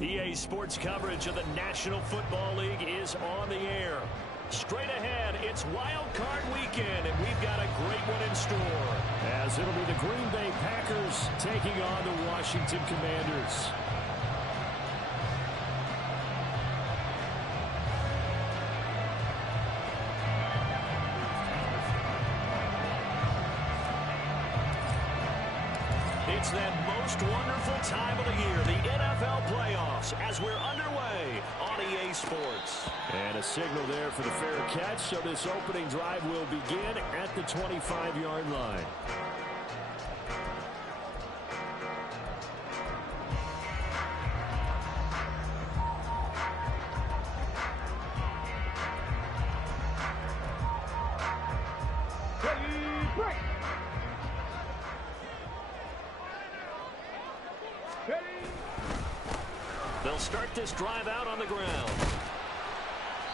EA Sports coverage of the National Football League is on the air. Straight ahead, it's Wildcard weekend, and we've got a great one in store. As it'll be the Green Bay Packers taking on the Washington Commanders. It's that most wonderful time of the year, the NFL playoffs, as we're underway on EA Sports. And a signal there for the fair catch, so this opening drive will begin at the 25-yard line. They'll start this drive out on the ground.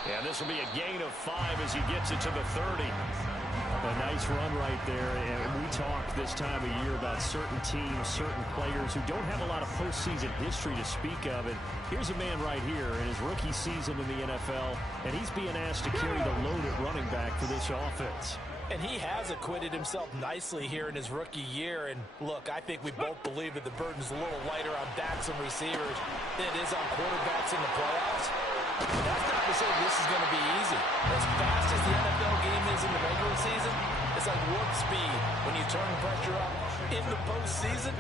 And this will be a gain of 5 as he gets it to the 30. A nice run right there. And we talk this time of year about certain teams, certain players who don't have a lot of postseason history to speak of. And here's a man right here in his rookie season in the NFL, and he's being asked to carry the load at running back for this offense. And he has acquitted himself nicely here in his rookie year. And look, I think we both believe that the burden's a little lighter on backs and receivers than it is on quarterbacks in the playoffs. That's not to say this is going to be easy. As fast as the NFL game is in the regular season, it's like warp speed when you turn pressure up in the postseason.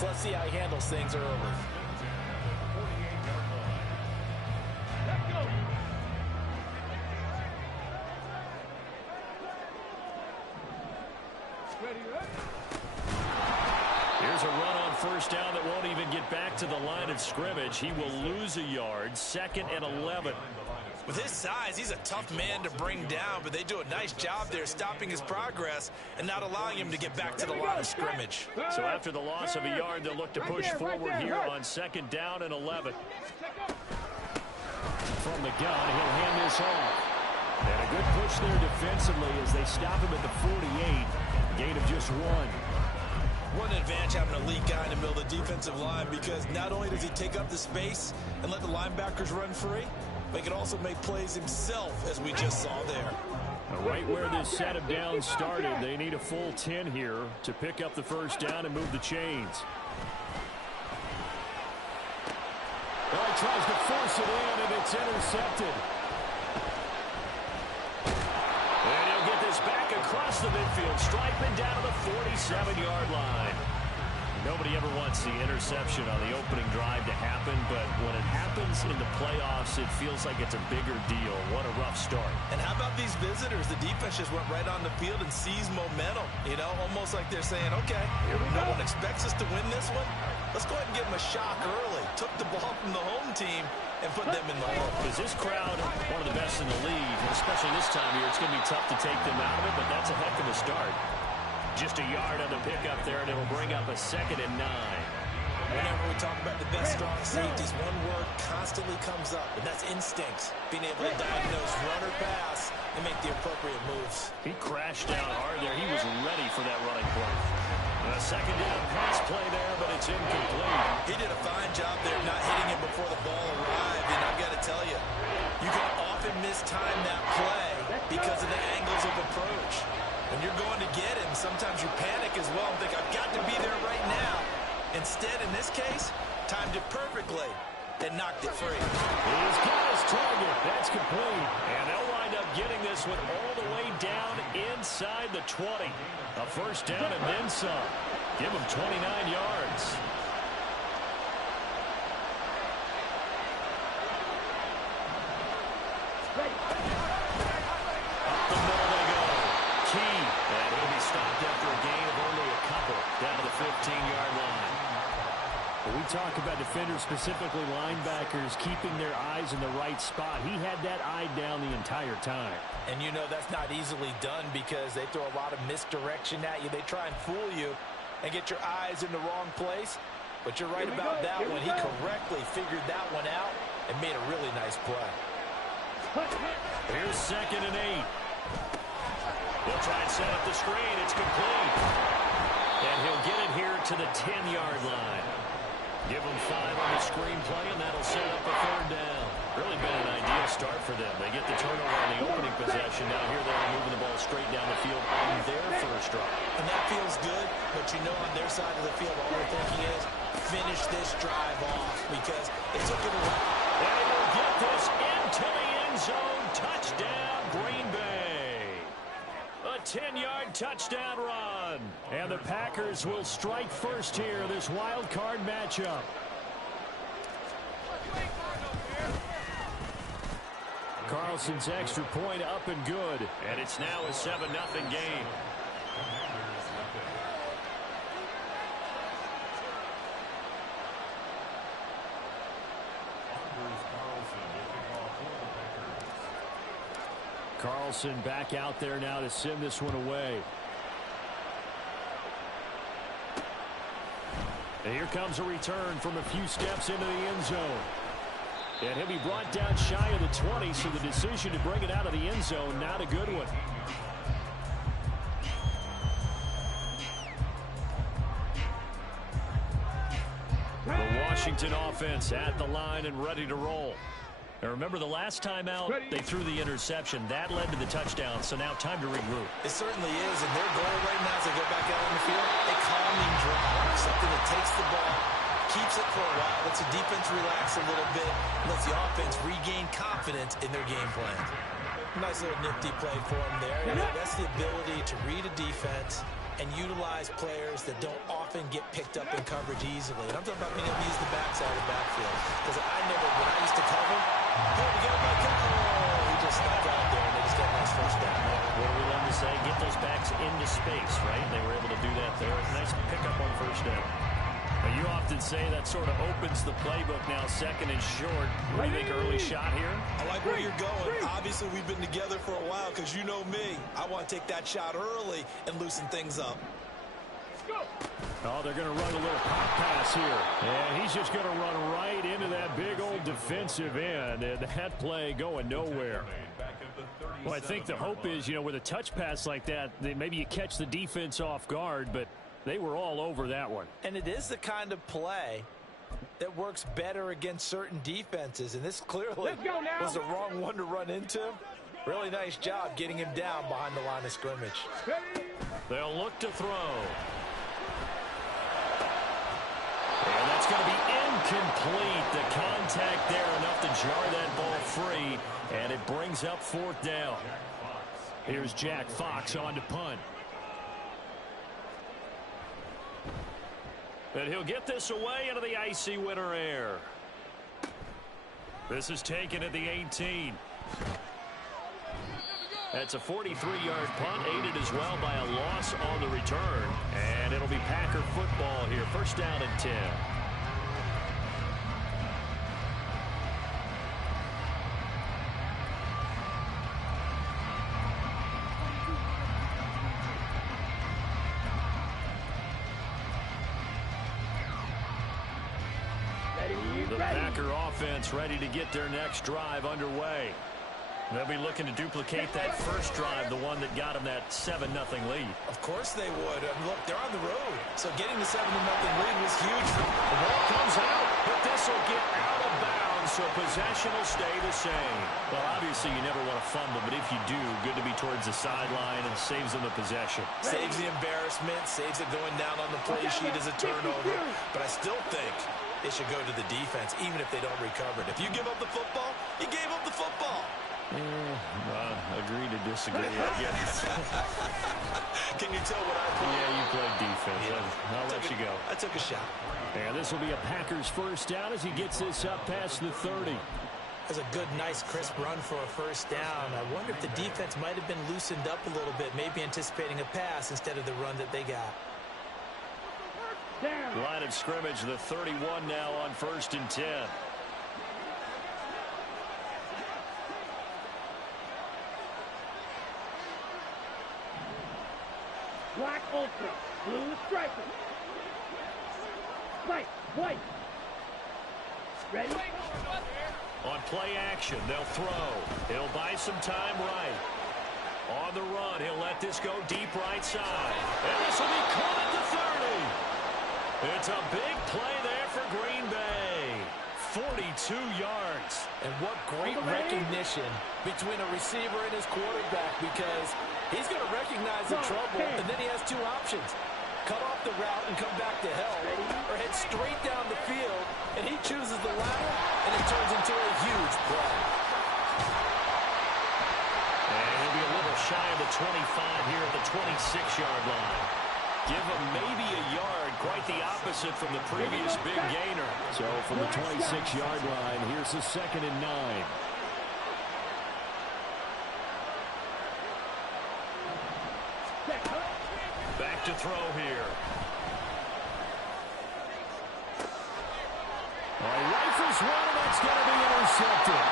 So let's see how he handles things early. Here's a run on first down that won't even get back to the line of scrimmage. He will lose a yard, 2nd and 11. With his size, he's a tough man to bring down, but they do a nice job there stopping his progress and not allowing him to get back to the line of scrimmage. So after the loss of a yard, they'll look to push forward here on 2nd down and 11. From the gun, he'll hand this off. And a good push there defensively as they stop him at the 48. Gain of just 1. What an advantage having a lead guy in the middle of the defensive line, because not only does he take up the space and let the linebackers run free, but he can also make plays himself, as we just saw there. Right where this set of downs started, they need a full 10 here to pick up the first down and move the chains. Well, he tries to force it in, and it's intercepted. And he'll get this back across the midfield, striping down to the 47-yard line. Nobody ever wants the interception on the opening drive to happen, but when it happens in the playoffs, it feels like it's a bigger deal. What a rough start. And how about these visitors? The defense just went right on the field and seized momentum. You know, almost like they're saying, okay, no one expects us to win this one. Let's go ahead and give them a shock early. Took the ball from the home team and put them in the hole. Because this crowd, one of the best in the league, especially this time of year, it's going to be tough to take them out of it, but that's a heck of a start. Just a yard on the pickup there, and it'll bring up a 2nd and 9. Whenever we talk about the best strong safeties, one word constantly comes up, and that's instincts. Being able to diagnose run or pass and make the appropriate moves. He crashed down hard there. He was ready for that running play. A 2nd down pass play there, but it's incomplete. He did a fine job there not hitting him before the ball arrived, and I've got to tell you, you can often mistime that play because of the angles of approach. When you're going to get him, sometimes you panic as well and think, I've got to be there right now. Instead, in this case, timed it perfectly and knocked it free. He's got his target. That's complete. And they'll wind up getting this one all the way down inside the 20. A first down and then some. Give him 29 yards. Up the middle they go. Key. And he'll be stopped after a gain of only a couple. Down to the 15-yard line. When we talk about defenders, specifically linebackers, keeping their eyes in the right spot, he had that eye down the entire time. And you know that's not easily done because they throw a lot of misdirection at you. They try and fool you and get your eyes in the wrong place. But you're right about that one. He correctly figured that one out and made a really nice play. Here's 2nd and 8. He'll try and set up the screen. It's complete. And he'll get it here to the 10-yard line. Give them 5 on the screenplay, and that'll set up a 3rd down. Really been an ideal start for them. They get the turnover on the opening possession. Now here they are moving the ball straight down the field on their first drive. And that feels good, but you know on their side of the field, all they're thinking is finish this drive off because they took it away. And he will get this into the end zone. Touchdown, Green Bay. A 10-yard touchdown run. And the Packers will strike first here, this wild card matchup. Carlson's extra point up and good. And it's now a 7-0 game. Carlson back out there now to send this one away. And here comes a return from a few steps into the end zone. And he'll be brought down shy of the 20, so the decision to bring it out of the end zone, not a good one. The Washington offense at the line and ready to roll. Now remember, the last time out, they threw the interception. That led to the touchdown, so now time to regroup. It certainly is, and their goal right now as they go back out on the field, a calming drive, something that takes the ball, keeps it for a while, lets the defense relax a little bit, lets the offense regain confidence in their game plan. Nice little nifty play for them there. That's the ability to read a defense and utilize players that don't often get picked up in coverage easily. And I'm talking about being able to use the backside of the backfield. Because when I used to cover, hey, we got my cover. He just snuck out there, and they just got a nice first down. What do we love to say? Get those backs into space, right? They were able to do that there. Nice pickup on first down. Now, you often say that sort of opens the playbook now, 2nd and short. What do you think, early shot here? I like where you're going. Obviously, we've been together for a while because you know me. I want to take that shot early and loosen things up. Oh, they're going to run a little pop pass here. And he's just going to run right into that big old defensive end. And that play going nowhere. Well, I think the hope is, with a touch pass like that, maybe you catch the defense off guard, but they were all over that one. And it is the kind of play that works better against certain defenses. And this clearly was the wrong one to run into. Really nice job getting him down behind the line of scrimmage. They'll look to throw. And that's going to be incomplete. The contact there enough to jar that ball free. And it brings up 4th down. Here's Jack Fox on to punt. And he'll get this away into the icy winter air. This is taken at the 18. That's a 43-yard punt, aided as well by a loss on the return. And it'll be Packer football here. 1st down and 10. The Packer offense ready to get their next drive underway. They'll be looking to duplicate that first drive, the one that got them that 7-0 lead. Of course they would. Look, they're on the road, so getting the 7-0 lead was huge. The ball comes out, but this will get out of bounds, so possession will stay the same. Well, obviously you never want to fumble, but if you do, good to be towards the sideline and saves them the possession. Saves the embarrassment, saves it going down on the play sheet as a turnover, but I still think it should go to the defense, even if they don't recover it. If you give up the football, you gave up the football. Agree to disagree, I guess. Can you tell what I played? Yeah, you played defense. Yeah. I'll let you go. I took a shot. And this will be a Packers first down as he gets this up past the 30. That's a good, nice, crisp run for a first down. I wonder if the defense might have been loosened up a little bit, maybe anticipating a pass instead of the run that they got. Line of scrimmage, the 31 now on 1st and 10. Black ultra, blue striker. White. Ready? On play action, they'll throw. He'll buy some time right. On the run, he'll let this go deep right side. And this will be caught at the 30. It's a big play there for Green Bay. 42 yards. And what great recognition between a receiver and his quarterback, because he's going to recognize the trouble, and then he has two options. Cut off the route and come back to help, or head straight down the field, and he chooses the latter, and it turns into a huge play. And he'll be a little shy of the 25 here at the 26-yard line. Give him maybe a yard, quite the opposite from the previous big gainer. So from the 26-yard line, here's the 2nd and 9. Back to throw here. Rifles one, and that's going to be intercepted.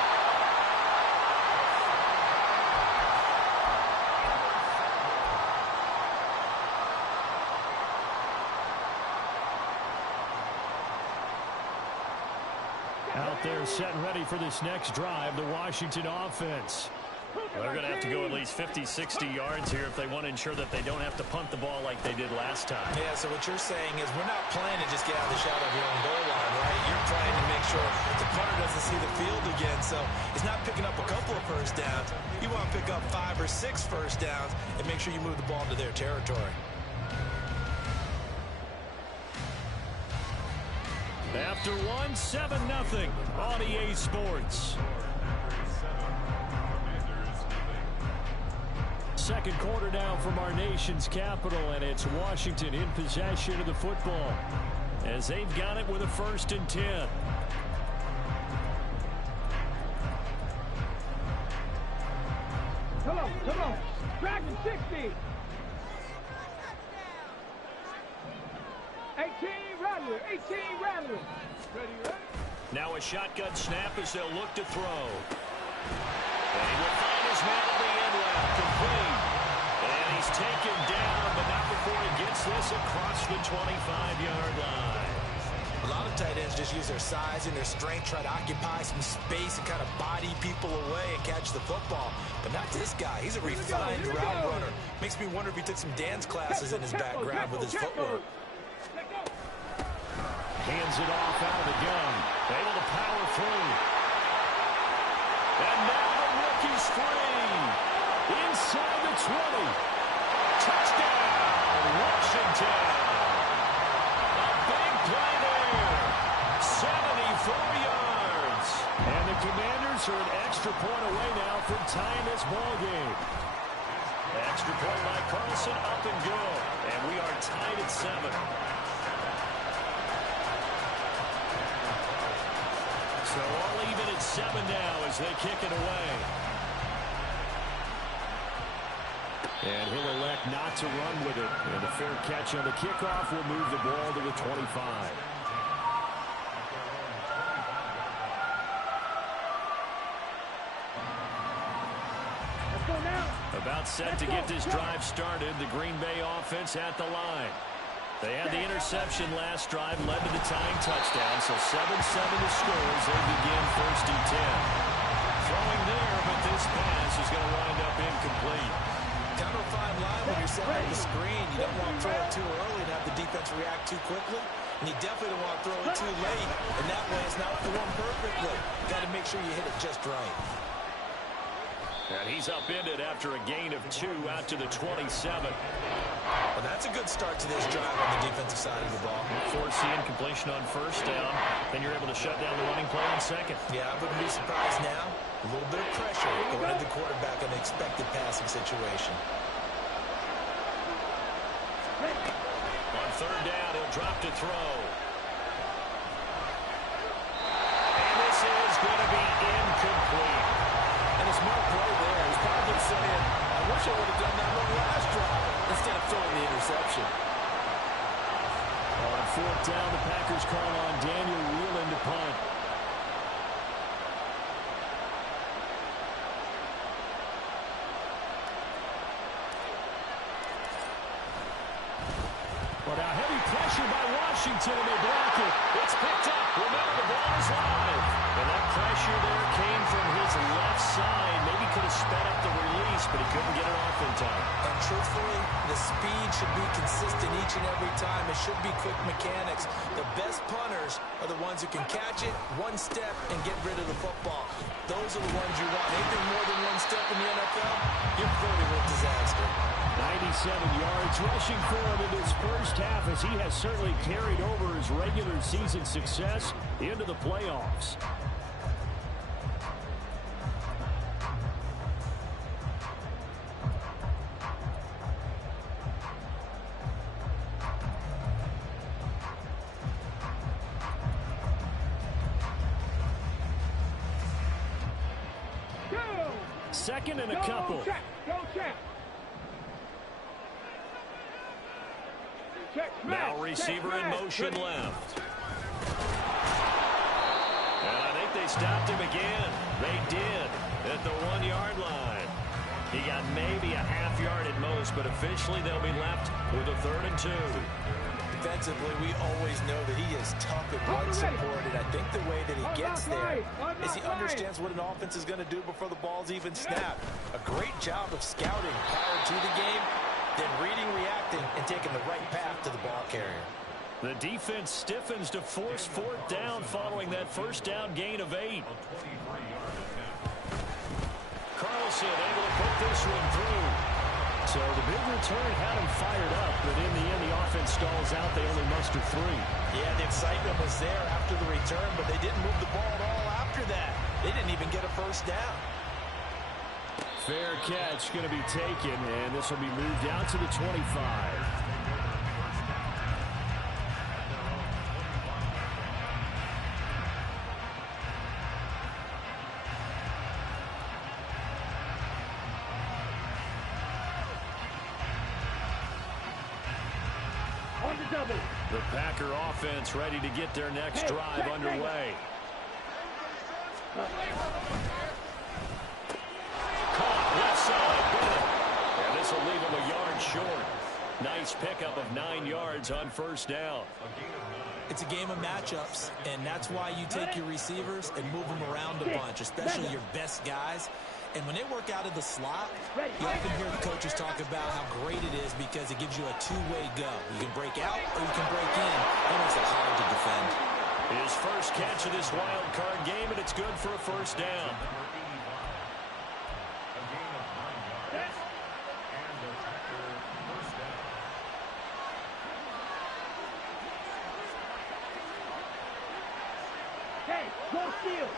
Out there set and ready for this next drive, the Washington offense. Well, they're going to have to go at least 50, 60 yards here if they want to ensure that they don't have to punt the ball like they did last time. Yeah, so what you're saying is we're not playing to just get out of the shadow of your own goal line, right? You're trying to make sure the punter doesn't see the field again, so he's not picking up a couple of first downs. You want to pick up 5 or 6 first downs and make sure you move the ball into their territory. After one, 7-0 on EA Sports. Second quarter now from our nation's capital, and it's Washington in possession of the football as they've got it with a 1st and 10. Come on. Dragon 60. 18 Rattler. Ready. Now a shotgun snap as they'll look to throw. And he will find his man at the end left, complete. And he's taken down, but not before he gets this across the 25-yard line. A lot of tight ends just use their size and their strength, try to occupy some space and kind of body people away and catch the football. But not this guy. He's a refined route runner. Makes me wonder if he took some dance classes in his background with his footwork. Hands it off out of the gun. Able to power through. And now the rookie's free. Inside the 20. Touchdown, Washington. A big play there. 74 yards. And the Commanders are an extra point away now from tying this ball game. Extra point by Carlson, up and good. And we are tied at 7. So all even at 7 now as they kick it away. And he'll elect not to run with it. And a fair catch on the kickoff will move the ball to the 25. Let's go now. About set to get this drive started. The Green Bay offense at the line. They had the interception last drive, led to the tying touchdown, so 7-7 to score as they begin 1st and 10. Throwing there, but this pass is going to wind up incomplete. Kind of a fine line when you're setting the screen. You don't want to throw it too early and have the defense react too quickly, and you definitely don't want to throw it too late, and that way it's not thrown perfectly. Got to make sure you hit it just right. And he's upended after a gain of 2 out to the 27. Well, that's a good start to this drive on the defensive side of the ball. Force the incompletion on 1st down. Then you're able to shut down the running play on 2nd. Yeah, I wouldn't be surprised now. A little bit of pressure going at the quarterback in an expected passing situation. On 3rd down, he'll drop to throw. And this is going to be incomplete. And a smart play there. He's probably saying, I wish I would have done that on the last drive instead of throwing the interception. On 4th down, the Packers call on Daniel Whelan to punt. Well, now heavy pressure by Washington, and they block it. It's picked up. Remember, the ball is live. And that pressure there came from his left side. Maybe could have sped up the release, but he couldn't get it off in time. And truthfully, the speed should be consistent each and every time. It should be quick mechanics. The best punters are the ones who can catch it, one step, and get rid of the football. Those are the ones you want. Anything more than one step in the NFL, you're flirting with disaster. 97 yards rushing for him in this first half, as he has certainly carried over his regular season success into the playoffs. Second and a couple. Go check. Now receiver in motion left. And I think they stopped him again. They did at the 1-yard line. He got maybe a half yard at most, but officially they'll be left with a 3rd and 2. Defensively, we always know that he is tough and run support, and I think the way that he gets there is he understands what an offense is going to do before the ball's even snapped. A great job of scouting prior to the game, then reading, reacting, and taking the right path to the ball carrier. The defense stiffens to force 4th down following that first down gain of 8. Carlson able to put this one through. So the big return had him fired up, but in the end, the offense stalls out. They only muster 3. Yeah, the excitement was there after the return, but they didn't move the ball at all after that. They didn't even get a first down. Fair catch going to be taken, and this will be moved out to the 25. The Packer offense ready to get their next drive underway. Caught left side. And this will leave him a yard short. Nice pickup of 9 yards on first down. It's a game of matchups, and that's why you take your receivers and move them around a bunch, especially your best guys. And when they work out of the slot, you often hear the coaches talk about how great it is because it gives you a two-way go. You can break out or you can break in. That makes it hard to defend. His first catch of this wild card game, and it's good for a first down. Hey, go steal.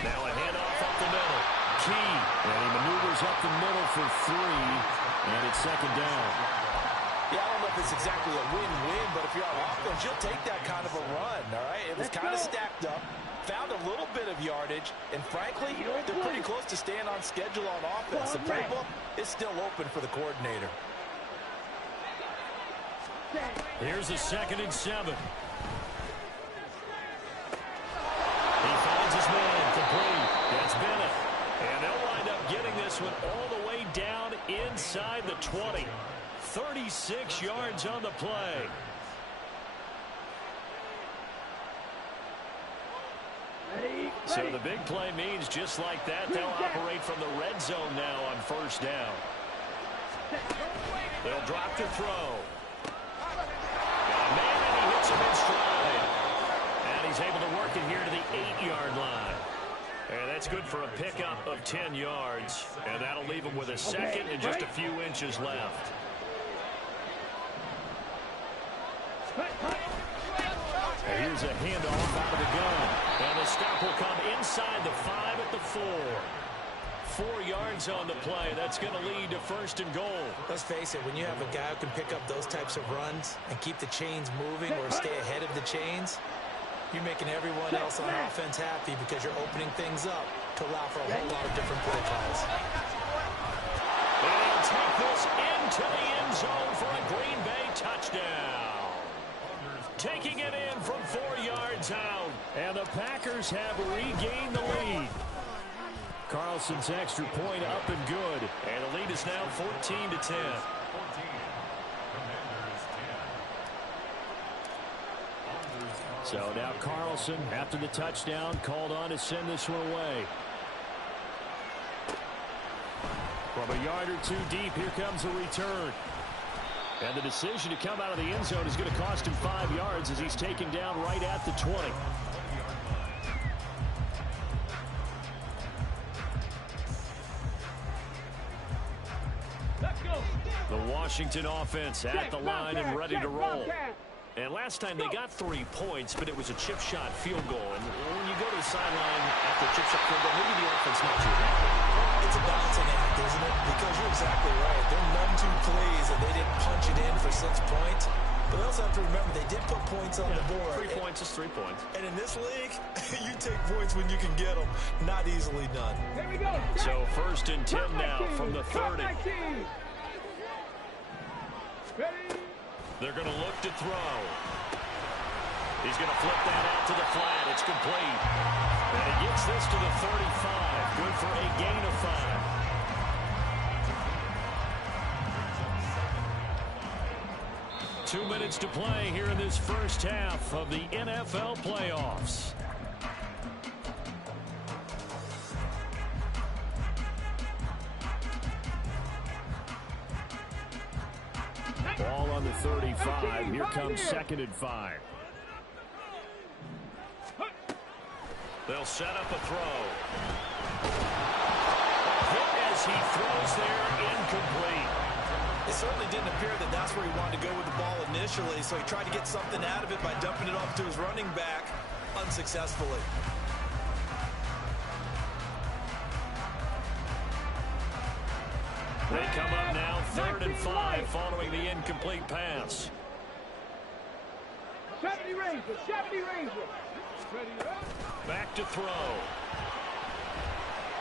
Now a handoff up the middle. Key. And he maneuvers up the middle for 3. And it's second down. Yeah, I don't know if it's exactly a win-win, but if you're on offense, you'll take that kind of a run, all right? It was kind of stacked up, found a little bit of yardage, and frankly, they're pretty close to staying on schedule on offense. The playbook is still open for the coordinator. Here's a 2nd and 7. He finds his man complete. That's Bennett. And they'll wind up getting this one all the way down inside the 20. 36 yards on the play. So the big play means just like that, they'll operate from the red zone now on first down. They'll drop the throw. Got a man, and he hits him in stride. And he's able to work it here to the 8-yard line. And that's good for a pickup of 10 yards. And that'll leave him with a second and just a few inches left. And here's a handoff out of the gun. And the stop will come inside the 5 at the 4. 4 yards on the play. That's going to lead to first and goal. Let's face it, when you have a guy who can pick up those types of runs and keep the chains moving or stay ahead of the chains, you're making everyone else on offense happy because you're opening things up to allow for a whole lot of different play calls. And he'll take this into the end zone for a Green Bay touchdown. Taking it in from 4 yards out. And the Packers have regained the lead. Carlson's extra point up and good. And the lead is now 14-10. So now Carlson, after the touchdown, called on to send this one away. From a yard or two deep, here comes a return. And the decision to come out of the end zone is going to cost him 5 yards as he's taken down right at the 20. Let's go. The Washington offense at the line and ready to roll. And last time they got 3 points, but it was a chip shot field goal. And when you go to the sideline after a chip shot field goal, maybe the offense not too happy. It's a balancing act, isn't it? Because you're exactly right. They're none too pleased that they didn't punch it in for 6 points. But we also have to remember they did put points on the board. 3 points is 3 points. And in this league, you take points when you can get them. Not easily done. Here we go. So 1st and 10 now from the 30. Ready? They're going to look to throw. He's going to flip that out to the flat. It's complete. And he gets this to the 35. Good for a gain of 5. 2 minutes to play here in this first half of the NFL playoffs. Ball on the 35. Here comes 2nd and 5. They'll set up a throw. Hit as he throws there, incomplete. It certainly didn't appear that that's where he wanted to go with the ball initially, so he tried to get something out of it by dumping it off to his running back unsuccessfully. They come up now 3rd and 5 following the incomplete pass. 70 Ranger, 70 Ranger. Ready up. Back to throw.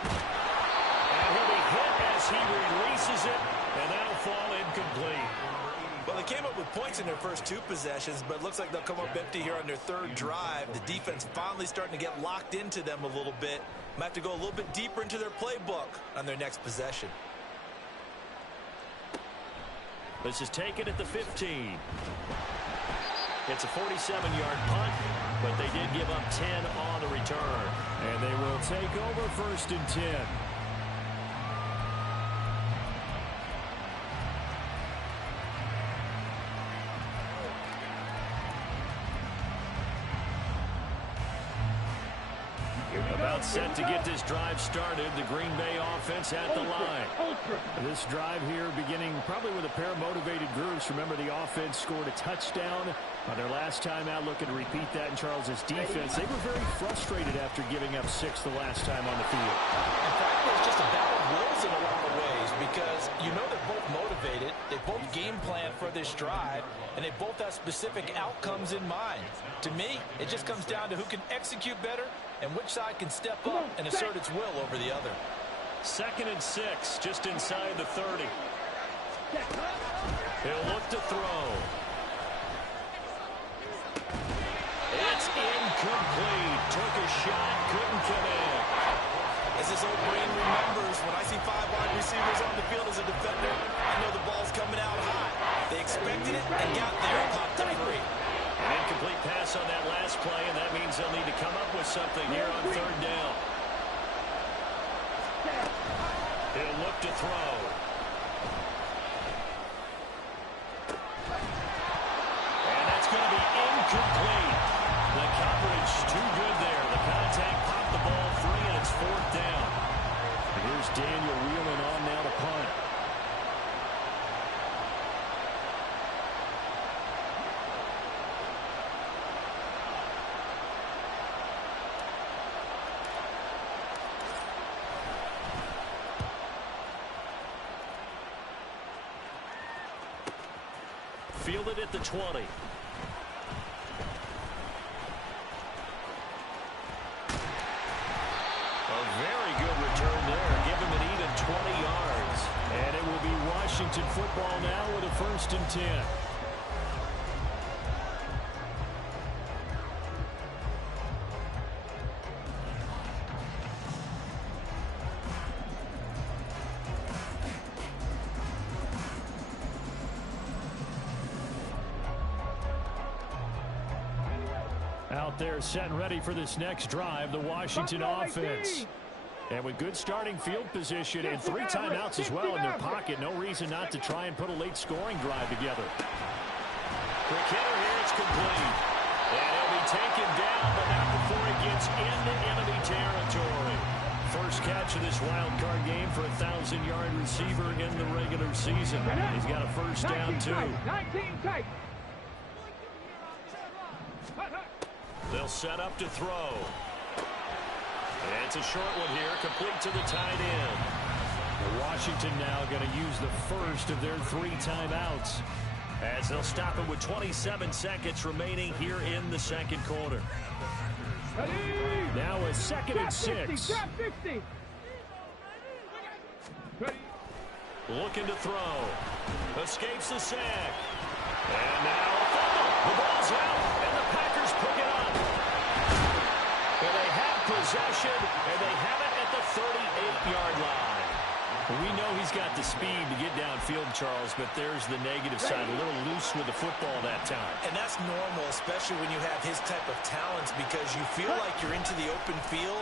And he'll be hit as he releases it, and that'll fall incomplete. Well, they came up with points in their first 2 possessions, but it looks like they'll come up empty here on their 3rd drive. The defense finally starting to get locked into them a little bit. Might have to go a little bit deeper into their playbook on their next possession. This is taken at the 15. It's a 47-yard punt, but they did give up 10 on the return. And they will take over 1st and 10. About set to get this drive started. The Green Bay offense at the line. This drive here beginning probably with a pair of motivated groups. Remember, the offense scored a touchdown on their last time out. Looking to repeat that in Charles's defense. They were very frustrated after giving up 6 the last time on the field. In fact, it's just a battle of wills in a lot of ways because you know they're both motivated. They both game plan for this drive, and they both have specific outcomes in mind. To me, it just comes down to who can execute better and which side can step up and assert its will over the other. 2nd and 6, just inside the 30. He'll look to throw. It's incomplete. Took a shot, couldn't come in. As this old brain remembers, when I see 5 wide receivers on the field as a defender, I know the ball's coming out high. They expected it and got there and popped the 3. An incomplete pass on that last play, and that means they'll need to come up with something here on 3rd down. He'll look to throw. And that's going to be incomplete. The coverage too good there. The contact popped the ball free, and it's 4th down. And here's Daniel Wheelan on now to punt. Fielded at the 20. A very good return there. Give him an even 20 yards. And it will be Washington football now with a 1st and 10. there set and ready for this next drive, the Washington offense. And with good starting field position and 3 timeouts as well in their pocket, no reason not to try and put a late scoring drive together. Quick hitter here, it's complete. And he'll be taken down, but not before he gets into enemy territory. First catch of this wild card game for a 1,000-yard receiver in the regular season. He's got a first down, too. 19 tight. They'll set up to throw. And it's a short one here, complete to the tight end. Washington now going to use the first of their 3 timeouts, as they'll stop it with 27 seconds remaining here in the second quarter. Now a 2nd and 6. Looking to throw. Escapes the sack. And now a fumble. The ball's out, and the Packers pick it up. And they have possession, and they have it at the 38-yard line. We know he's got the speed to get downfield, Charles, but there's the negative side. A little loose with the football that time. And that's normal, especially when you have his type of talents, because you feel like you're into the open field,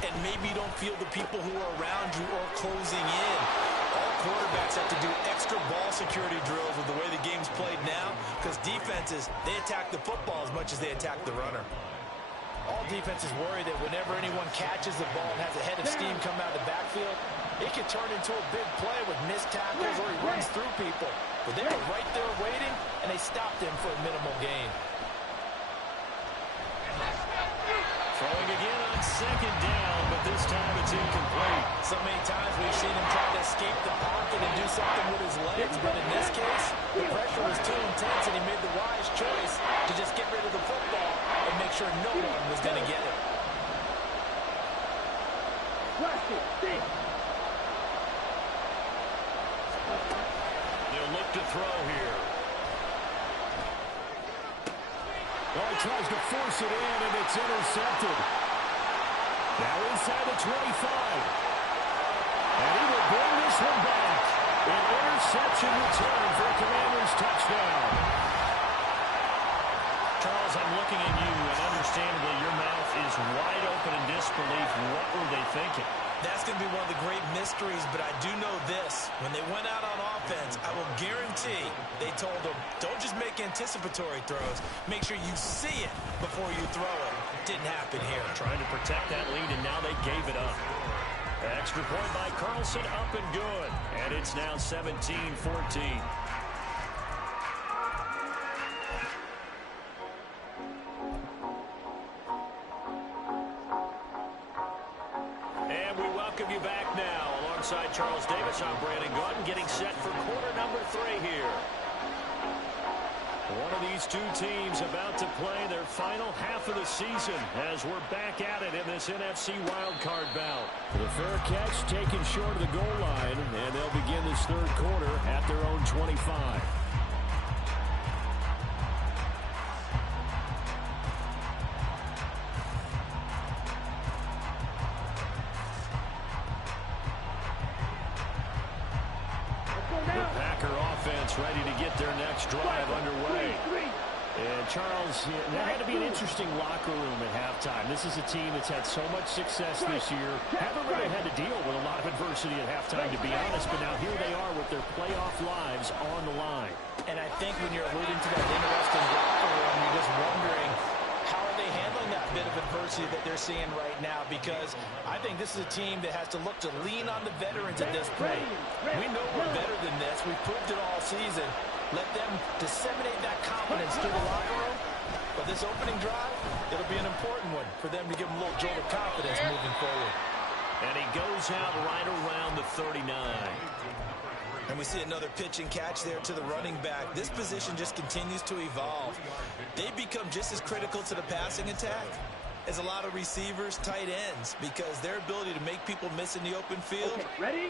and maybe you don't feel the people who are around you or closing in. All quarterbacks have to do extra ball security drills with the way the game's played now, because defenses, they attack the football as much as they attack the runner. All defenses worry that whenever anyone catches the ball and has a head of steam come out of the backfield, it can turn into a big play with missed tackles or he runs through people. But they were right there waiting, and they stopped him for a minimal gain. Throwing again on 2nd down, but this time it's incomplete. So many times we've seen him try to escape the pocket and do something with his legs, but in this case, the pressure was too intense, and he made the wise choice to just get rid of the football and make sure no one was going to get it. They'll look to throw here. Oh, he tries to force it in, and it's intercepted. Now inside the 25. And he will bring this one back. An interception return for a Commanders touchdown. Charles, I'm looking at you, and understandably your mouth is wide open in disbelief. What were they thinking? That's going to be one of the great mysteries, but I do know this. When they went out on offense, I will guarantee they told them, don't just make anticipatory throws. Make sure you see it before you throw it. Didn't happen here. Trying to protect that lead, and now they gave it up. Extra point by Carlson, up and good. And it's now 17-14. Alongside Charles Davis, I'm Brandon Gordon, getting set for quarter number 3 here. One of these two teams about to play their final half of the season as we're back at it in this NFC wildcard bout. The fair catch taken short of the goal line, and they'll begin this 3rd quarter at their own 25. Ready to get their next drive underway. And Charles, that had to be an interesting locker room at halftime. This is a team that's had so much success this year. Haven't really had to deal with a lot of adversity at halftime, to be honest, but now here they are with their playoff lives on the line. And I think when you're alluding to that interesting locker room, you're just wondering, how are they handling that bit of adversity that they're seeing right now? Because I think this is a team that has to look to lean on the veterans at this point. We know we're better than this. We've proved it all season. Let them disseminate that confidence through the locker room. But this opening drive, it'll be an important one for them to give them a little jolt of confidence moving forward. And he goes out right around the 39. And we see another pitch and catch there to the running back. This position just continues to evolve. They become just as critical to the passing attack as a lot of receivers, tight ends, because their ability to make people miss in the open field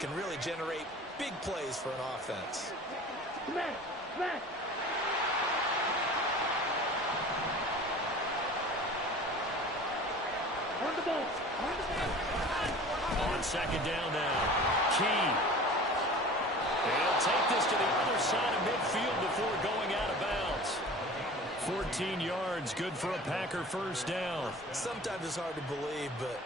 can really generate big plays for an offense. On 2nd down now. Key. And he'll take this to the other side of midfield before going out of bounds. 14 yards, good for a Packer first down. Sometimes it's hard to believe, but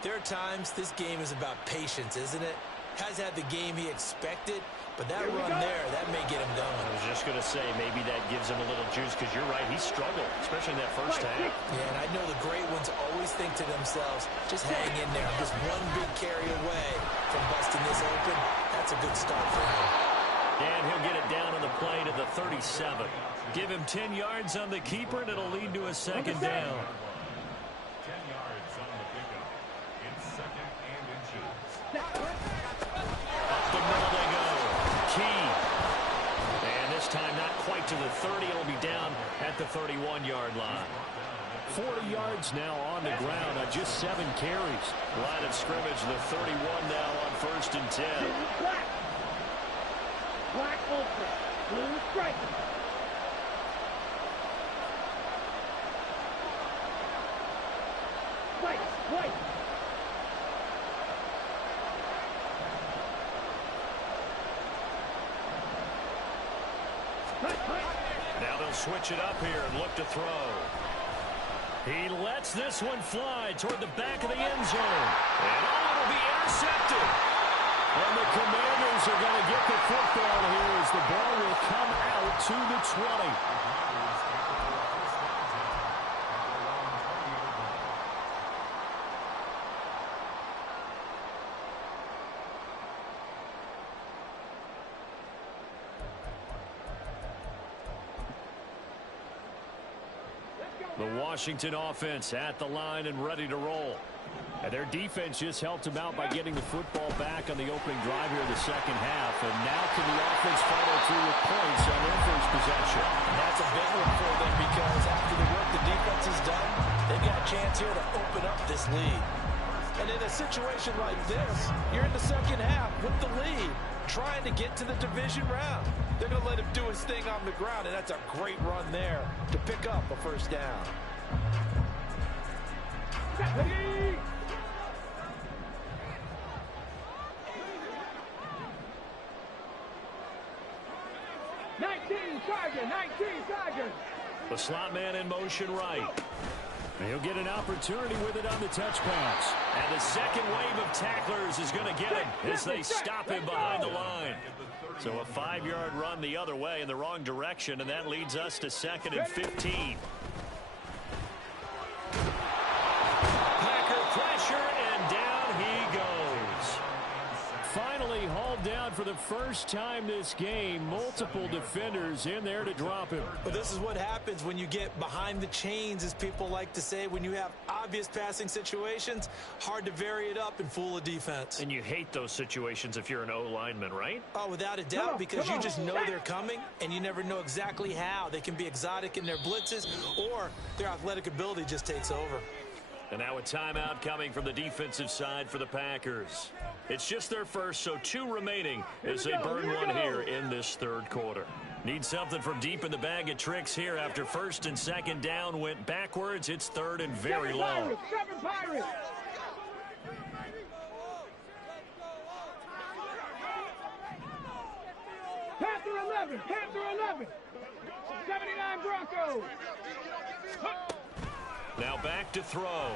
there are times this game is about patience, isn't it? Has had the game he expected, but that run there, that may get him going. I was just going to say, maybe that gives him a little juice, because you're right, he struggled, especially in that first half. Yeah, and I know the great ones always think to themselves, just hang in there. I'm just one big carry away from busting this open. That's a good start for him. And he'll get it down on the play to the 37. Give him 10 yards on the keeper, and it'll lead to a second down. 10 yards on the pickup. It's second and inches. Up the middle they go. Key. And this time not quite to the 30. It'll be down at the 31-yard line. 40 yards now on the ground on just 7 carries. Line of scrimmage, the 31 now on 1st and 10. Black ultra. Blue striker. White. Now they'll switch it up here and look to throw. He lets this one fly toward the back of the end zone. And it'll be intercepted. And the Commanders are going to get the football here as the ball will come out to the 20. The Washington offense at the line and ready to roll. And their defense just helped them out by getting the football back on the opening drive here in the second half. And now can the offense follow through with points on their first possession? And that's a big one for them because after the work the defense has done, they've got a chance here to open up this lead. And in a situation like this, you're in the second half with the lead, trying to get to the division round. They're going to let him do his thing on the ground, and that's a great run there to pick up a first down. Ready. Chargers. The slot man in motion right. And he'll get an opportunity with it on the touch pass. And the second wave of tacklers is going to get him as they stop him behind the line. So a 5-yard run the other way in the wrong direction, and that leads us to 2nd and 15. Packer pressure, and down he goes. Finally hauled down for the first time this game. Multiple defenders in there to drop him. But this is what happens when you get behind the chains, as people like to say. When you have obvious passing situations, hard to vary it up and fool a defense. And you hate those situations if you're an O-lineman, right? Oh, without a doubt, because you just know they're coming, and you never know exactly how. They can be exotic in their blitzes, or their athletic ability just takes over. And now a timeout coming from the defensive side for the Packers. It's just their first, so 2 remaining as they burn one here in this third quarter. Need something from deep in the bag of tricks here after 1st and 2nd down went backwards. It's 3rd and very low. Seven Pirates. Panther 11. 79 Broncos. Now back to throw.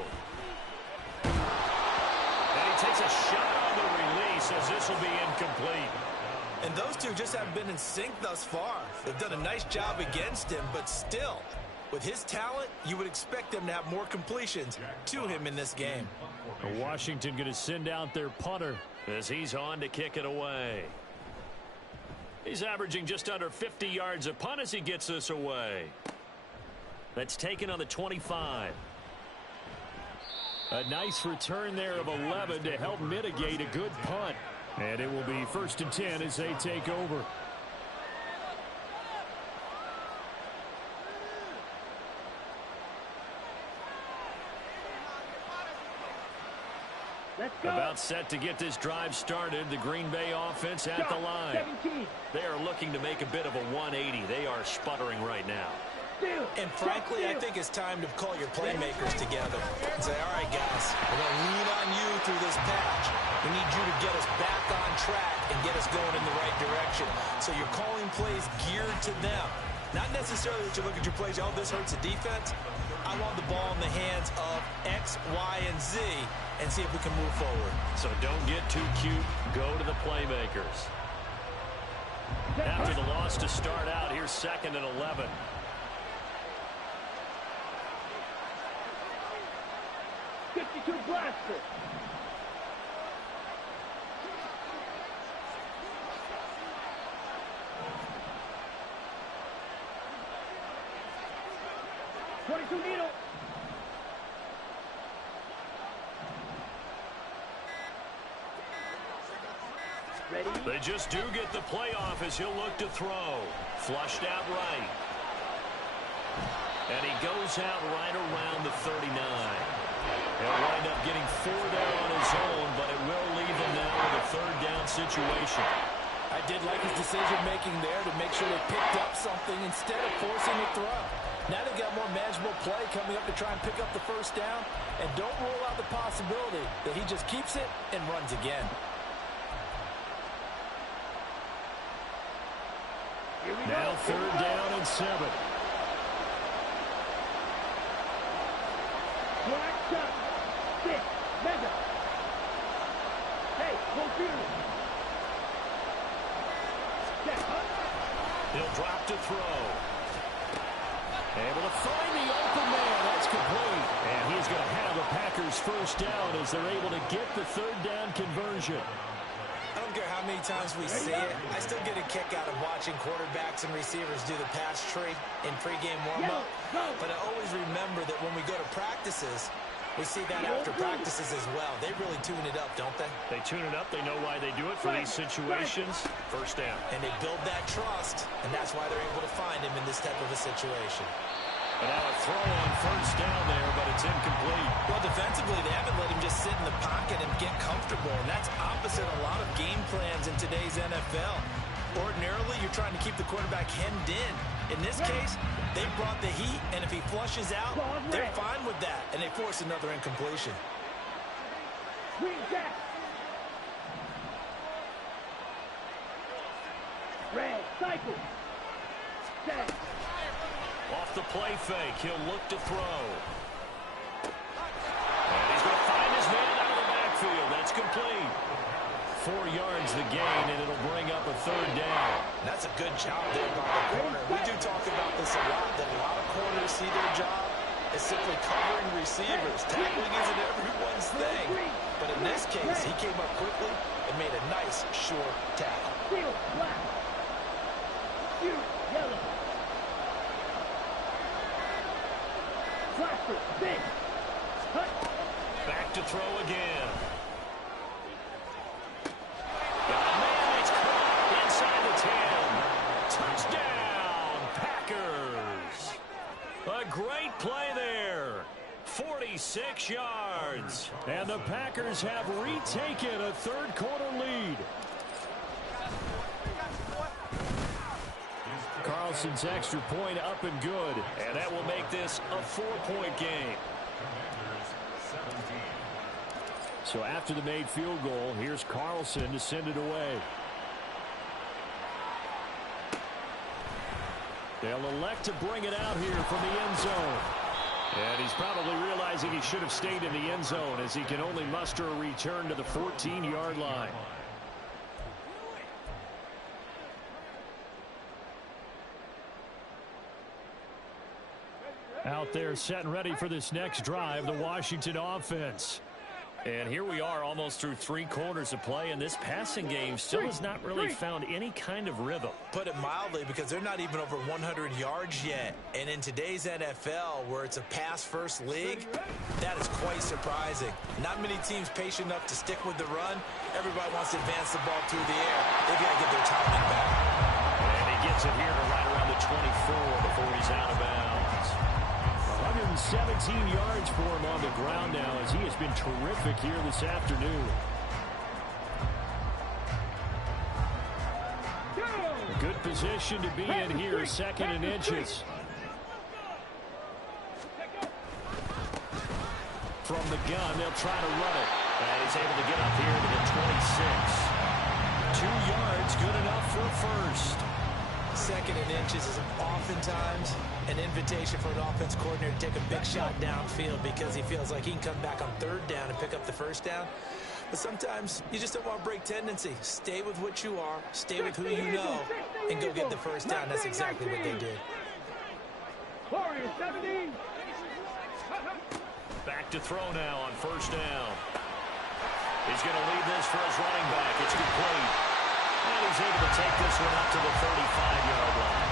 And he takes a shot on the release as this will be incomplete. And those two just haven't been in sync thus far. They've done a nice job against him, but still, with his talent, you would expect them to have more completions to him in this game. Washington going to send out their punter as he's on to kick it away. He's averaging just under 50 yards a punt as he gets this away. That's taken on the 25. A nice return there of 11 to help mitigate a good punt. And it will be 1st and 10 as they take over. Let's go. About set to get this drive started. The Green Bay offense at the line. 17. They are looking to make a bit of a 180. They are sputtering right now. And frankly, I think it's time to call your playmakers together and say, all right, guys, we're going to lean on you through this patch. We need you to get us back on track and get us going in the right direction. So you're calling plays geared to them. Not necessarily that you look at your plays, oh, this hurts the defense. I want the ball in the hands of X, Y, and Z and see if we can move forward. So don't get too cute. Go to the playmakers. After the loss to start out, here's 2nd and 11. Blaster. Needle. Ready? They just do get the playoff as he'll look to throw. Flushed out right. And he goes out right around the 39. He'll wind up getting 4 there on his own, but it will leave him now with a 3rd down situation. I did like his decision-making there to make sure they picked up something instead of forcing the throw. Now they've got more manageable play coming up to try and pick up the 1st down, and don't rule out the possibility that he just keeps it and runs again. Now 3rd down and 7. Black shot. 6. Mega. Hey, computer. He'll drop to throw. Able to find the open man. That's complete. And he's going to have the Packers 1st down as they're able to get the 3rd down conversion. I don't care how many times we see it. I still get a kick out of watching quarterbacks and receivers do the pass tree in pregame warm-up. But I always remember that when we go to practices, we see that after practices as well. They really tune it up, don't they? They tune it up. They know why they do it for these situations. 1st down. And they build that trust, and that's why they're able to find him in this type of a situation. And now a throw on 1st down there, but it's incomplete. Well, defensively, they haven't let him just sit in the pocket and get comfortable, and that's opposite a lot of game plans in today's NFL. Ordinarily, you're trying to keep the quarterback hemmed in. In this case, they brought the heat, and if he flushes out, they're fine with that, and they force another incompletion. Green jack. Red cycle. Set. Off the play fake, he'll look to throw. And he's going to find his man out of the backfield. That's complete. 4 yards the gain, and it'll bring up a 3rd down. That's a good job there by the corner. We do talk about this a lot, that a lot of corners see their job as simply covering receivers. Tackling isn't everyone's thing. But in this case, he came up quickly and made a nice, short tackle. Steel black. Shoot yellow. Blaster, big. Cut. Back to throw again. Got a man, it's caught inside the 10. Touchdown, Packers. A great play there. 46 yards. And the Packers have retaken a 3rd quarter lead. Carlson's extra point up and good. And that will make this a 4-point game. So after the made field goal, here's Carlson to send it away. They'll elect to bring it out here from the end zone. And he's probably realizing he should have stayed in the end zone as he can only muster a return to the 14-yard line. Out there set and ready for this next drive, the Washington offense. And here we are almost through 3 quarters of play, and this passing game still has not really found any kind of rhythm. Put it mildly, because they're not even over 100 yards yet. And in today's NFL, where it's a pass-first league, that is quite surprising. Not many teams patient enough to stick with the run. Everybody wants to advance the ball through the air. They've got to get their timing back. And he gets it here to right around the 24 before he's out of bounds. 117 yards for him on the ground now as he has been terrific here this afternoon. A good position to be in here, 2nd and inches. From the gun, they'll try to run it. And he's able to get up here to the 26. 2 yards, good enough for a 1st. Second and inches is oftentimes an invitation for an offense coordinator to take a big shot downfield because he feels like he can come back on third down and pick up the first down. But sometimes you just don't want to break tendency. Stay with what you are, stay with who you know, and go get the first down. That's exactly what they did. Warriors 17. Back to throw now on first down. He's going to lead this for his running back. It's complete. And he's able to take this one up to the 35-yard line.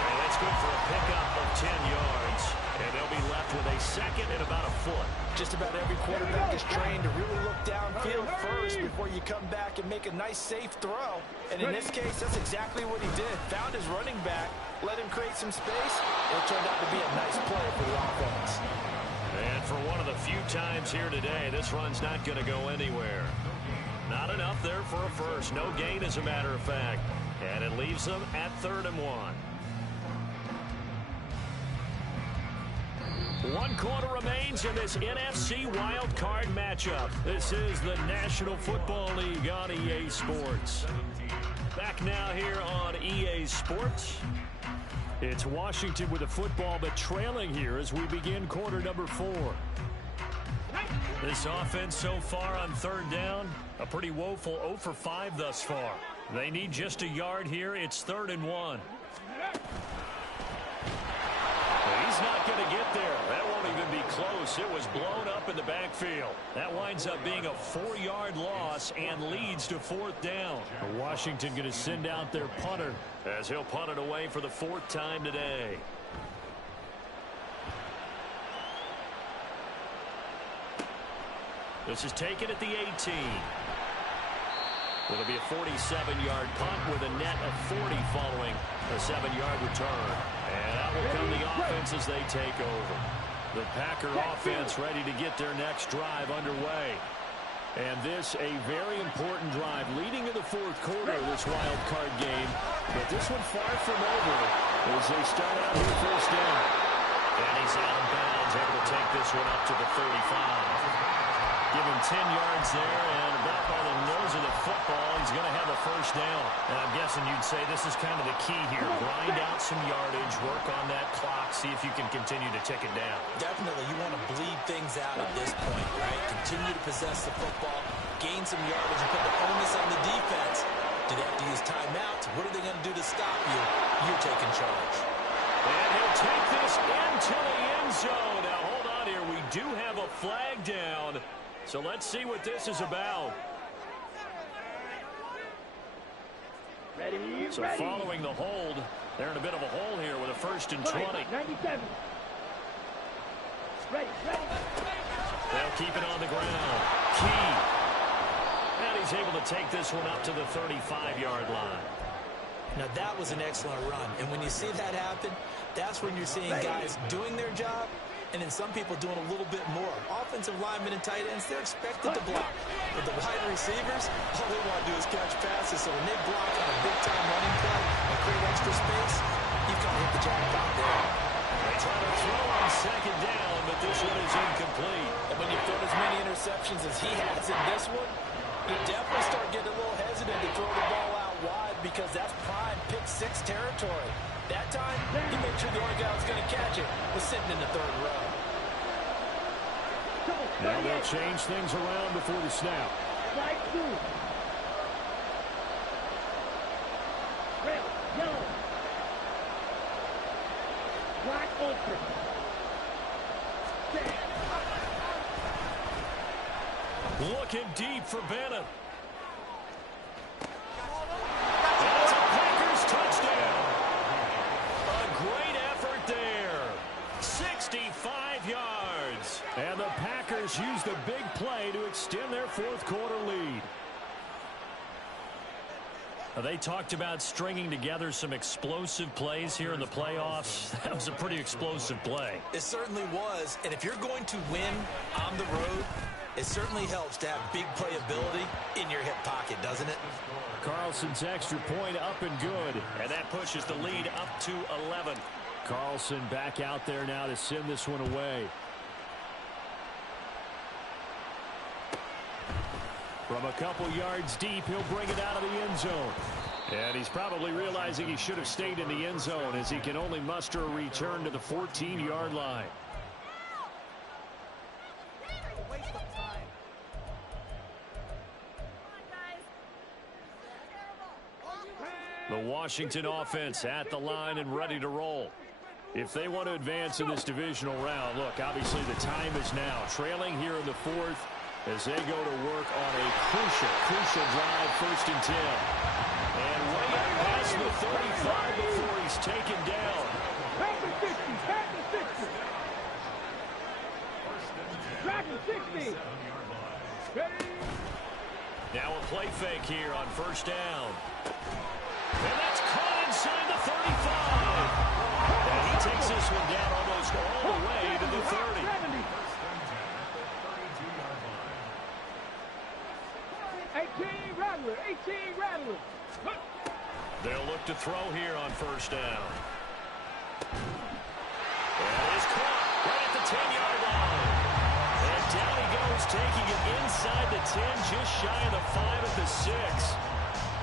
And that's good for a pickup of 10 yards. And they'll be left with a second and about a foot. Just about every quarterback is trained to really look downfield first before you come back and make a nice, safe throw. And in this case, that's exactly what he did. Found his running back, let him create some space, and it turned out to be a nice play for the offense. And for one of the few times here today, this run's not going to go anywhere. Not enough there for a first. No gain, as a matter of fact. And it leaves them at 3rd and 1. 1 quarter remains in this NFC Wildcard matchup. This is the National Football League on EA Sports. Back now here on EA Sports. It's Washington with the football, but trailing here as we begin quarter number 4. This offense so far on 3rd down, a pretty woeful 0 for 5 thus far. They need just a yard here. It's 3rd and 1. He's not going to get there. That won't even be close. It was blown up in the backfield. That winds up being a 4-yard loss and leads to 4th down. Washington going to send out their punter as he'll punt it away for the 4th time today. This is taken at the 18. It'll be a 47-yard punt with a net of 40 following a 7-yard return. And out will come the offense as they take over. The Packer offense ready to get their next drive underway. And this a very important drive leading to the 4th quarter of this wild card game. But this one far from over as they start out here first down. And he's out of bounds, able to take this one up to the 35. Give him 10 yards there, and about by the nose of the football, he's going to have a first down. And I'm guessing you'd say this is kind of the key here. Grind out some yardage, work on that clock, see if you can continue to tick it down. Definitely, you want to bleed things out at this point, right? Continue to possess the football, gain some yardage, and put the onus on the defense. Do they have to use timeouts? What are they going to do to stop you? You're taking charge. And he'll take this into the end zone. Now, hold on here. We do have a flag down. So let's see what this is about. Ready, so following the hold, they're in a bit of a hole here with a 1st and 20. 97. Ready. They'll keep it on the ground. Key. And he's able to take this one up to the 35-yard line. Now, that was an excellent run. And when you see that happen, that's when you're seeing guys doing their job, and then some people doing a little bit more. Offensive linemen and tight ends, they're expected to block. But the wide receivers, all they want to do is catch passes. So when they block on a big-time running play and create extra space, you've got to hit the jackpot there. They try to throw on 2nd down, but this one is incomplete. And when you throw as many interceptions as he has in this one, you definitely start getting a little hesitant to throw the ball out wide because that's prime pick-6 territory. That time, he made sure the only guy who was going to catch it was sitting in the 3rd row. Now they'll change things around before the snap. Flag 2. Red, yellow. Black open. Set. Looking deep for Bennett. That's a Packers touchdown. A great effort there. 65 yards. And the Packers use the big play to extend their 4th quarter lead. They talked about stringing together some explosive plays here in the playoffs. That was a pretty explosive play. It certainly was. And if you're going to win on the road, it certainly helps to have big playability in your hip pocket, doesn't it? Carlson's extra point up and good. And that pushes the lead up to 11. Carlson back out there now to send this one away. From a couple yards deep, he'll bring it out of the end zone. And he's probably realizing he should have stayed in the end zone as he can only muster a return to the 14-yard line. The Washington offense at the line and ready to roll. If they want to advance in this divisional round, look, obviously the time is now. Trailing here in the fourth as they go to work on a crucial drive, 1st and 10. And way up past the 35 before he's taken down. Back to 60, back to 60. Back to 60. Ready? Now a play fake here on 1st down. And that's caught inside the 35. And he takes this one down almost all the way to the 30. 18 Rattler, 18 Rattler. They'll look to throw here on 1st down. And it is caught right at the 10-yard line. And down he goes, taking it inside the 10, just shy of the 5 at the 6.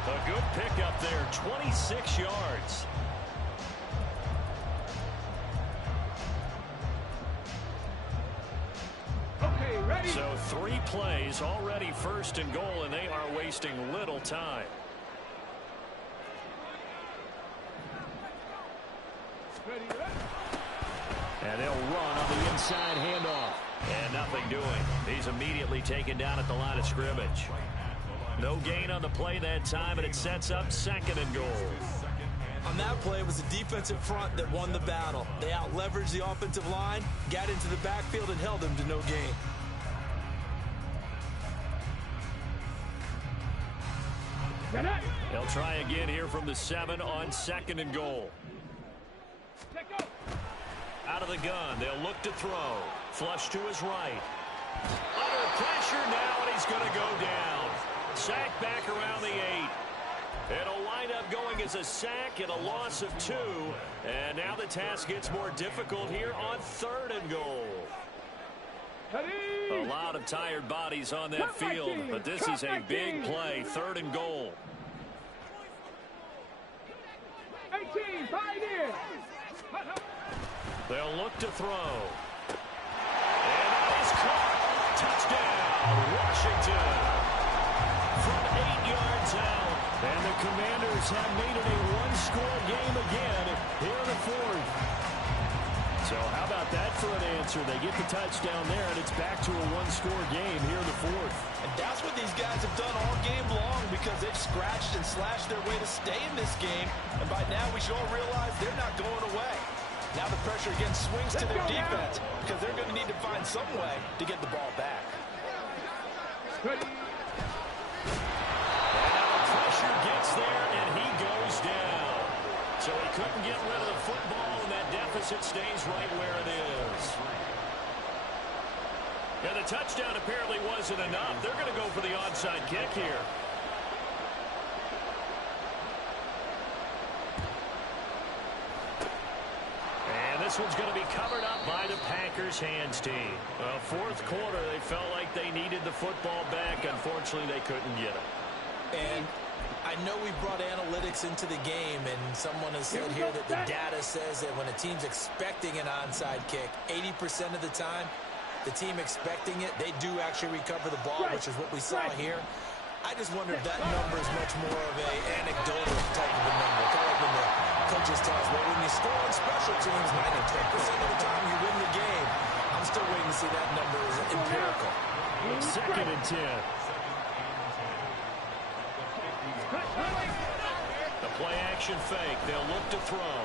A good pickup there, 26 yards. Okay, ready? So 3 plays, already 1st and goal, and they are wasting little time. Ready? And they'll run on the inside handoff. And nothing doing. He's immediately taken down at the line of scrimmage. No gain on the play that time, and it sets up 2nd and goal. On that play, it was the defensive front that won the battle. They out-leveraged the offensive line, got into the backfield, and held them to no gain. They'll try again here from the 7 on 2nd and goal. Out of the gun, they'll look to throw. Flush to his right. Under pressure now, and he's going to go down. Sack back around the 8. It'll wind up going as a sack and a loss of 2. And now the task gets more difficult here on 3rd and goal. A lot of tired bodies on that field, but this is a big play. 3rd and goal. 18, pioneer. They'll look to throw. And that is caught. Touchdown, Washington. From 8 yards out. And the Commanders have made it a one-score game again here in the 4th. So how about that for an answer? They get the touchdown there, and it's back to a one-score game here in the 4th. And that's what these guys have done all game long because they've scratched and slashed their way to stay in this game. And by now we should all realize they're not going away. Now the pressure again swings to their defense because they're going to need to find some way to get the ball back. Ready? And now the pressure gets there, and he goes down. So he couldn't get rid of the football, and that deficit stays right where it is. Yeah, the touchdown apparently wasn't enough. They're going to go for the onside kick here. And this one's going to be covered up by the Packers hands team. Well, 4th quarter, they felt like they needed the football back. Unfortunately, they couldn't get it. And I know we brought analytics into the game, and someone has said here that the data says that when a team's expecting an onside kick, 80% of the time, the team expecting it, they do actually recover the ball, which is what we saw here. I just wonder if that number is much more of an anecdotal type of a number. Kind of like when the coaches tell us, well, when you score on special teams, 9 to 10% of the time you win the game. I'm still waiting to see that number is empirical. 2nd and 10. The play action fake. They'll look to throw.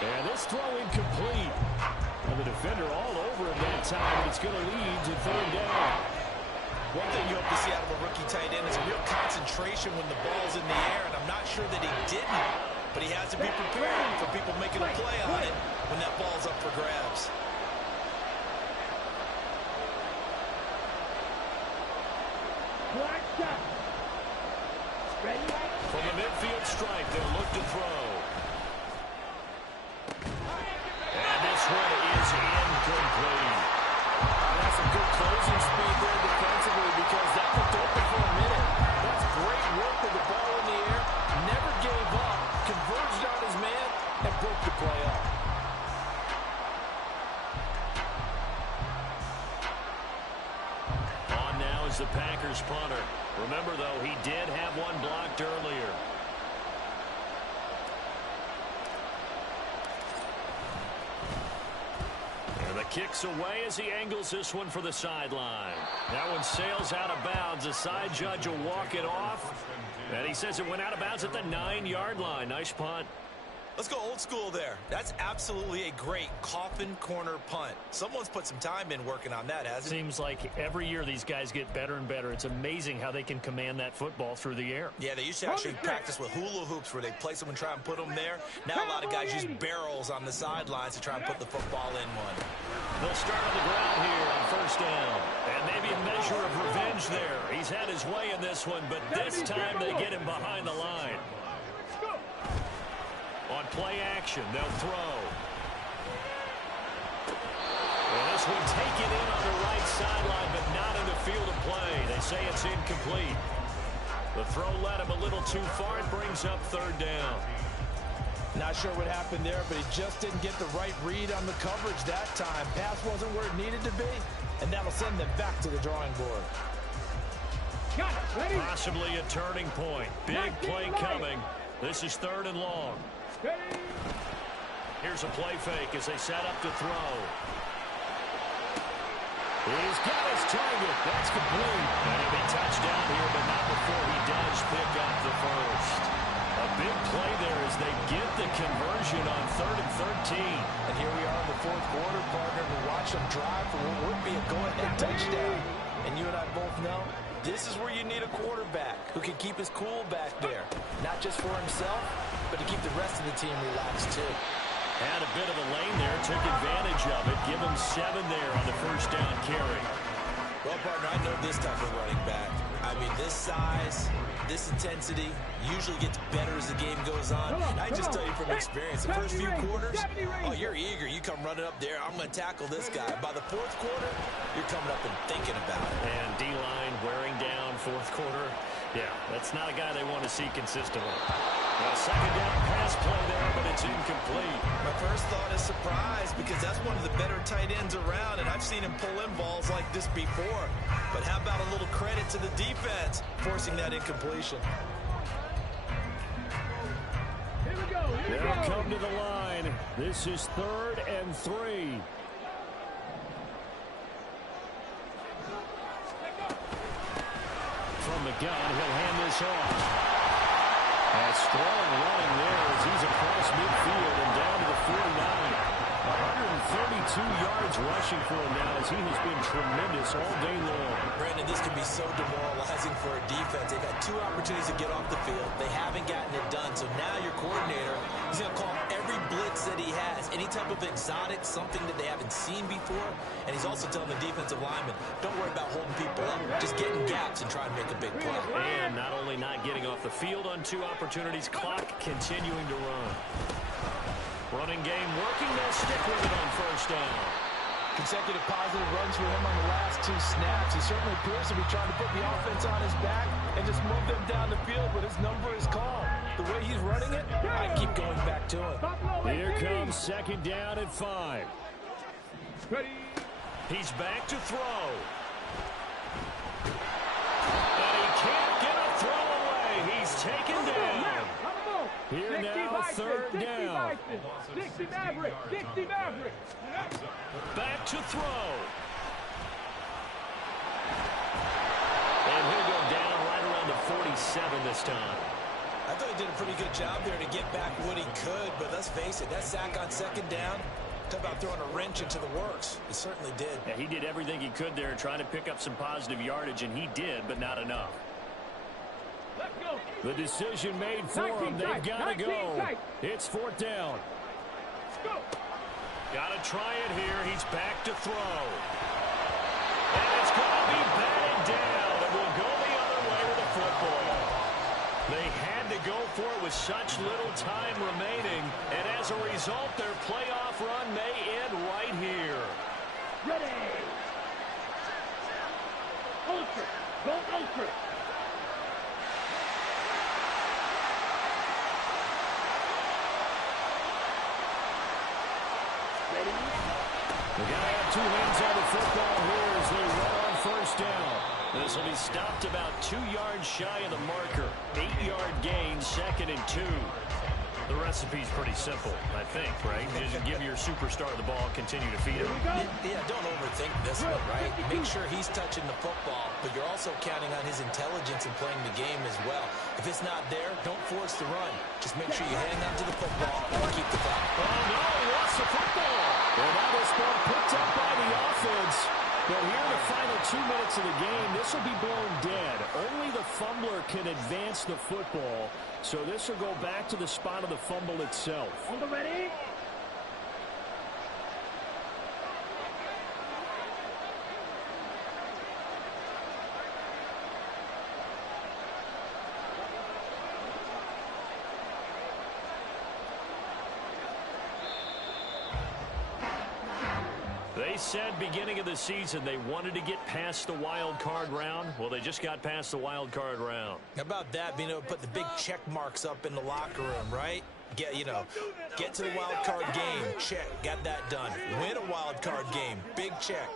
And this throw incomplete. And the defender all over him that time. It's going to lead to 3rd down. One thing you hope to see out of a rookie tight end is a real concentration when the ball's in the air, and I'm not sure that he didn't, but he has to be prepared for people making a play on it when that ball's up for grabs. From the midfield stripe, they'll look to throw. And this one is incomplete. That's a good closing speed there defensively because that looked open for a minute. That's great work with the ball goes the Packers punter. Remember, though, he did have one blocked earlier. And the kick's away as he angles this one for the sideline. That one sails out of bounds. The side judge will walk it off. And he says it went out of bounds at the 9-yard line. Nice punt. Let's go old school there. That's absolutely a great coffin corner punt. Someone's put some time in working on that, hasn't it? Seems like every year these guys get better and better. It's amazing how they can command that football through the air. Yeah, they used to actually practice with hula hoops where they place them and try and put them there. Now a lot of guys use barrels on the sidelines to try and put the football in one. They'll start on the ground here on first down. And maybe a measure of revenge there. He's had his way in this one, but this time they get him behind the line. On play action, they'll throw. And this one taken in on the right sideline, but not in the field of play. They say it's incomplete. The throw led him a little too far. It brings up third down. Not sure what happened there, but he just didn't get the right read on the coverage that time. Pass wasn't where it needed to be, and that'll send them back to the drawing board. Possibly a turning point. Big play coming. This is third and long. Here's a play fake as they set up to throw. He's got his target. That's complete. And he'll be touchdown here, but not before he does pick up the first. A big play there as they get the conversion on 3rd and 13. And here we are in the fourth quarter, partner, to watch them drive for what would be a go-ahead touchdown. And you and I both know this is where you need a quarterback who can keep his cool back there. Not just for himself, but to keep the rest of the team relaxed too. Had a bit of a lane there, took advantage of it. Give him 7 there on the first down carry. Well, partner, I know this type of running back. I mean, this size, this intensity usually gets better as the game goes on. I just tell you from experience, the first few quarters, oh, you're eager. You come running up there, I'm going to tackle this guy. By the fourth quarter, you're coming up and thinking about it. And D-line wearing down fourth quarter. Yeah, that's not a guy they want to see consistently. A second down pass play there, but it's incomplete. My first thought is surprise because that's one of the better tight ends around, and I've seen him pull in balls like this before. But how about a little credit to the defense forcing that incompletion? They'll come to the line. This is 3rd and 3. From the gun, he'll hand this off. And strong running there as he's across midfield and down to the 49. 132 yards rushing for him now as he has been tremendous all day long. Brandon, this can be so demoralizing for a defense. They've had 2 opportunities to get off the field. They haven't gotten it done. So now your coordinator is going to call every blitz that he has, any type of exotic, something that they haven't seen before. And he's also telling the defensive lineman, don't worry about holding people up. Just get in gaps and try and make a big play. And not only not getting off the field on 2 opportunities, clock continuing to run. Running game working. They'll stick with it on first down. Consecutive positive runs for him on the last 2 snaps. He certainly appears to be trying to put the offense on his back and just move them down the field, but his number is called. The way he's running it, I keep going back to him. Here comes second down at 5. He's back to throw. And he can't get a throw away. He's taken down. Here now, 3rd down. 60 Maverick. 60 Maverick. Back to throw. And he'll go down right around the 47 this time. I thought he did a pretty good job there to get back what he could, but let's face it, that sack on second down, talk about throwing a wrench into the works. It certainly did. Yeah, he did everything he could there, trying to pick up some positive yardage, and he did, but not enough. The decision made for him. They've got to go. It's 4th down. Got to try it here. He's back to throw. And it's going to be batted down. It will go the other way with the football. They had to go for it with such little time remaining. And as a result, their playoff run may end right here. Ready. Ultra. Go ultra. They got to have 2 hands on the football here as they run on first down. This will be stopped about 2 yards shy of the marker. 8-yard gain, 2nd and 2. The recipe's pretty simple, I think, right? Just give your superstar the ball, continue to feed him. Yeah, don't overthink this one, right? Make sure he's touching the football, but you're also counting on his intelligence in playing the game as well. If it's not there, don't force the run. Just make sure you hang on to the football and keep the clock. Oh, no, he lost the football. Well, now this ball picked up by the offense. But here in the final 2 minutes of the game, this will be blown dead. Only the fumbler can advance the football. So this will go back to the spot of the fumble itself. Hold ready. They said beginning of the season they wanted to get past the wild card round. Well, they just got past the wild card round. How about that, being able to put the big check marks up in the locker room, right? Get to the wild card game, check, got that done. Win a wild card game, big check.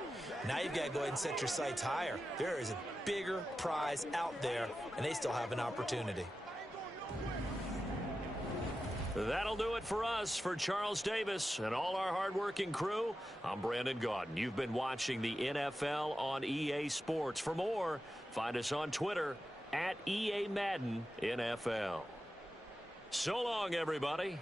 Now you've got to go ahead and set your sights higher. There is a bigger prize out there, and they still have an opportunity. That'll do it for us. For Charles Davis and all our hardworking crew, I'm Brandon Gaudin. You've been watching the NFL on EA Sports. For more, find us on Twitter @EA Madden NFL. So long, everybody.